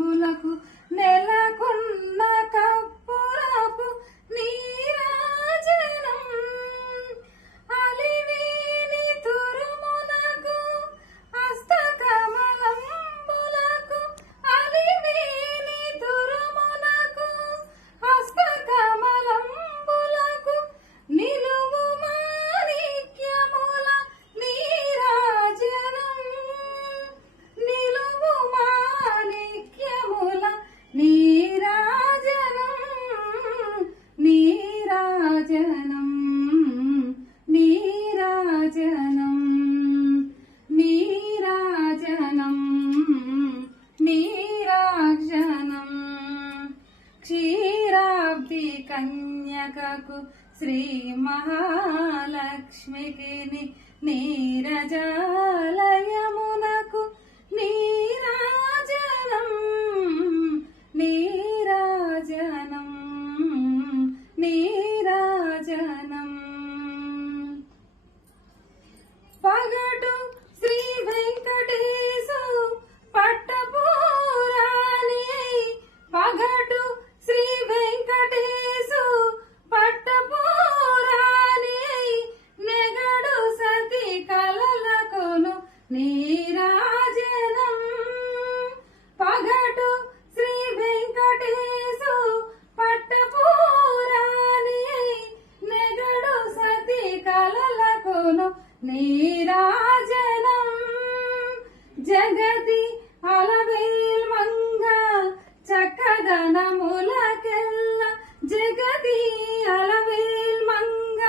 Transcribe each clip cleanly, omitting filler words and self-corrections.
పూలకు నెలకొన్న కప్పురపు నీరాజనం అలివేని తురుమునకు హస్తకమలంబులకు అలివేని తురుమునకు హస్తకమలంబులకు నిలువు మాణిక్యముల నీరాజనం నిలువు మాణిక్యముల నీరాజనం నీరాజనం నీరాజనం నీరాజనం నీరాజనం క్షీరాబ్ది కన్యకకు శ్రీ మహాలక్ష్మికి నీరజాలయమునకు నీరాజనం నీరాజనం నీరాజనం పగటు శ్రీ వెంకటేశు పట్టపురాణి పగటు శ్రీ వెంకటేశు పట్టపురాణి నెగడు సతి కలలకును నీరాజనం పగటు శ్రీ వెంకటేశు పట్టపురాణి నెగడు సతి కలలకును నీరాజనం జగతి అలవేల్ మంగ చక్కదనములకెల్ల జగతి అలవేల్ మంగ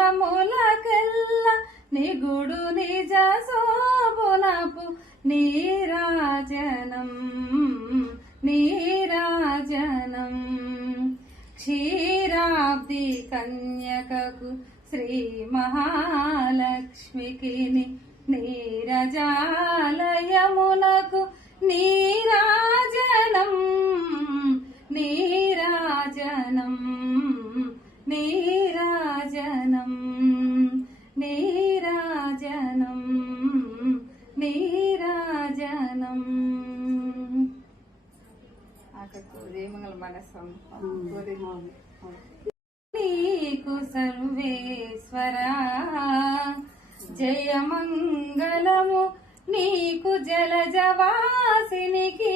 చక్కదనములకెల్ల నిగుడు నిజ శోభునపు నీరాజనం నీరాజనం క్షీరాబ్ది కన్యకకు శ్రీ మహాలక్ష్మికి నీరజాలయమునకు నీరాజనం నీరాజనం నీరాజనం నీరాజనం నీరాజనం జయమంగళ మనసం నీకు సర్వేశ్వరా జయమంగళము నీకు జలజవాసినికి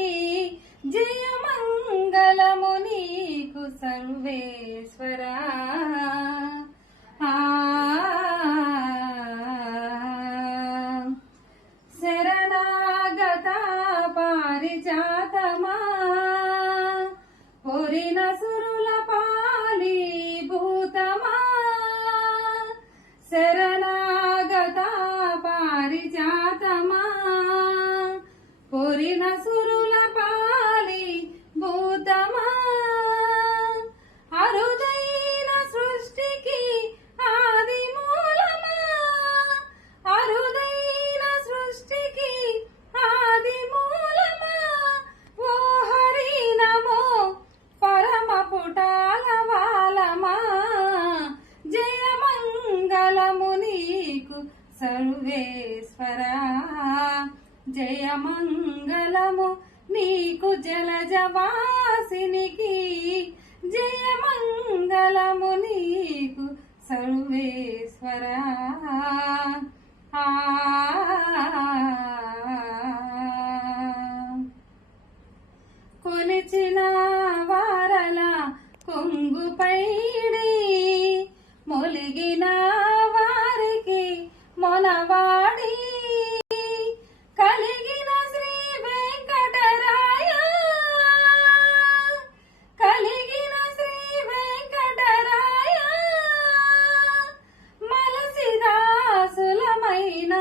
జయమంగళము నీకు సర్వేశ్వరా శరణాగత పారిజాతమా పొరిన సురుల పాలి భూతమా శరణాగత పారిజాతమా పొరిన సురుల పాలి భూతమా అరుదైన సృష్టికి ఆది మూలమా అరుదైన సృష్టికి ఆది మూలమా ఓ హరి నమో పరమ పుటాల వాలమా జయమంగళము నీకు సర్వేశ్వరా జయమంగళము నీకు జలజవాసినికి జయమంగళము నీకు సర్వేశ్వరా కొలిచిన వారల కొంగుపైడి మొలిగిన వారికి మొనవాడి కలిగిన శ్రీ వెంకటరాయ కలిగిన శ్రీ వెంకటరాయ మలసిదాసులమైన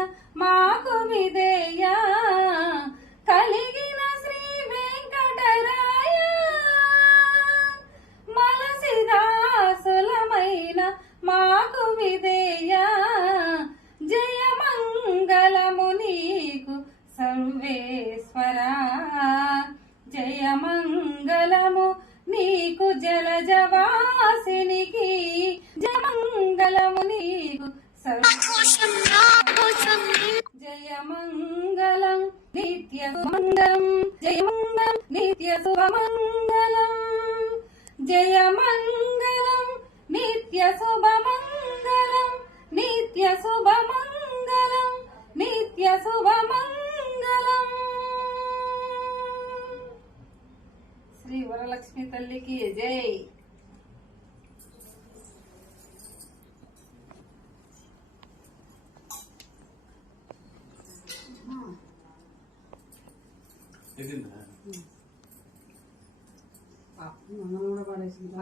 మాకు విధేయ కలిగిన శ్రీ వెంకటరాయ మలసిదాసులమైన మాకు విధేయ జయమంగళము నీకు సర్వేశ్వరా జయమంగళము నీకు జలజవాసినికి జయమంగళము నీకు జయమంగళం నిత్యమంగళం శుభమంగళం జయ మంగళం నిత్య శుభమంగళం నిత్య శుభమంగళం నిత్య శుభమంగళం. శ్రీ వరలక్ష్మి తల్లికి జై. మనం కూడా పడేసింది.